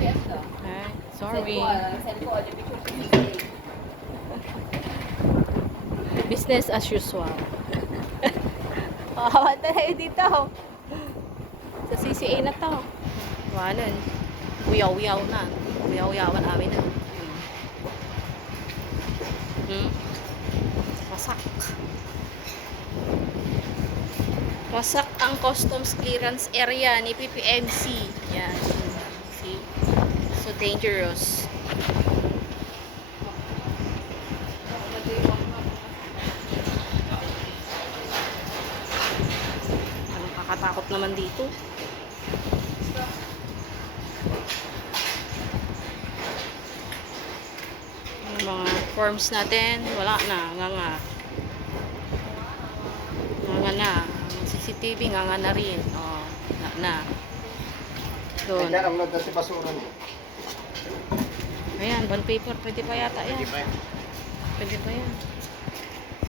Ay, sorry. Business as usual. Oh, tayo dito. Sa CCA na to. Walan. Uyaw-uyaw na. Uyaw-uyawan amin na. Wasak. Wasak ang customs clearance area ni PPMC. Yan. See? So dangerous. Parang kakatakot naman dito. Yung mga forms natin, wala na. Nga. Nga na. CCTV nga na rin. Oh, na. Doon. Ayan, ang nagda si basura mo. Ayan, bond paper. Pwede pa yata yan. Hindi pa yan. Pwede pa yan.